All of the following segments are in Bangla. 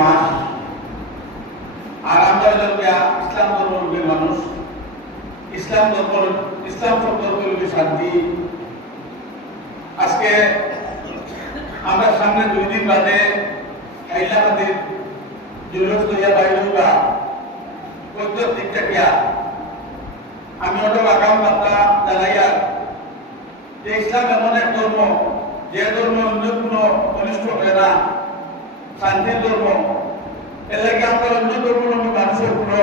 মাস আর আমরা হইলাম ইসলাম ধর্মের মানুষ। ইসলাম ধর্ম ইসলাম সম্পর্ক শান্তি। আজকে আমরা সামনে দুই দিন বাদে হাইলাকান্দির জুলুস লইয়া বাইরে বা দিকটা গিয়া আমি ওটা আগাম বার্তা জানাইয়া যে ইসলাম এমন এক ধর্ম, যে ধর্ম অন্য কোনো শান্তির ধর্ম। এর লাগে আমরা অন্য ধর্ম মানুষের কোনো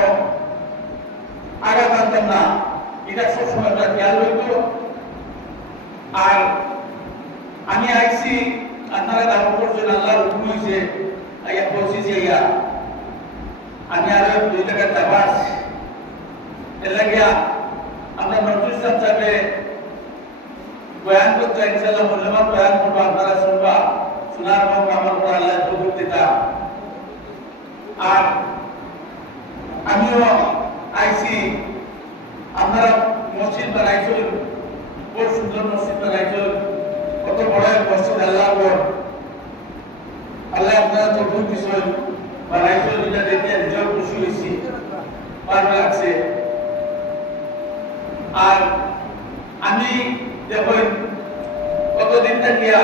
আঘাত আনতাম না। এটা সবসময় আমরা খেয়াল হইত আর আমি আইসি আপনারা দাম করছেন, আল্লাহর হুকুম হয়েছে আইয়া পৌঁছেছি আইয়া। আমি আরও দুই টাকার দাবাস। লাগিয়া আমরা নজরুল সাহেবে বয়ান করতে ইনশাআল্লাহ মূল্যবান বয়ান করব আপনারা শুনবা শোনার এবং আমার উপর আল্লাহ তৌফিক দিতা আর আমিও আইসি আপনারা মসজিদ বানাইছেন খুব সুন্দর মসজিদ বানাইছেন কত বড় মসজিদ আল্লাহ আল্লাহ আপনারা তৌফিক দিছেন বানাইছেন এটা দেখে নিজেও খুশি হয়েছি ভালো লাগছে। আর আমি দেখুন, কতদিন থাকিয়া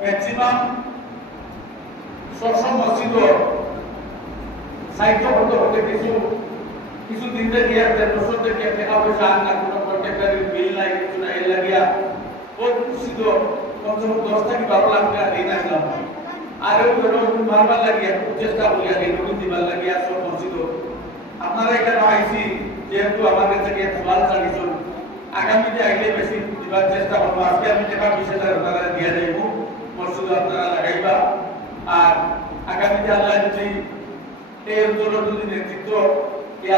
ম্যাক্সিমাম সবসময় মসজিদ সাহিত্য হতে কিছু কিছু দিন থাকিয়া দেড় বছর থেকে টাকা পয়সা আন না কোনো কন্ট্রাক্টারের বিল নাই, কিছু নাই লাগিয়া বহুত খুশি তো কমসে কম দশ থেকে বারো লাখ টাকা ঋণ আসলাম। আর ওই ধরো মারবার লাগিয়া চেষ্টা করিয়া ঋণ দিবার লাগিয়া সব মসজিদ আপনারা এখানে আইসি, যেহেতু আমার কাছে গিয়ে সওয়াল চালিয়েছেন আগামীতে আইলে বেশি দিবার চেষ্টা করব। আজকে আমি টাকা বিশ হাজার আপনারা দিয়ে যাইব মসজিদ আপনারা লাগাইবা। আর আগামীতে আল্লাহ এই অঞ্চলের যদি নেতৃত্ব এই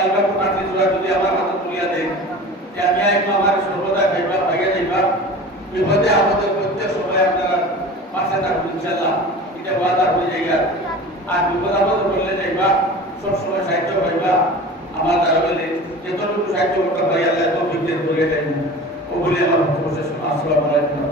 যদি আমার হাতে তুলিয়া দেয় এটা ওয়াদা হয়ে যাইবা আর বিপদ আপদ বললে যাইবা, সব সময় সাহায্য পাইবা। আমার দ্বারা বলে যতটুকু সাহায্য করতে পারি, আল্লাহ তো বিদ্যুৎ করে দেন ও বলে আমার আসসালামু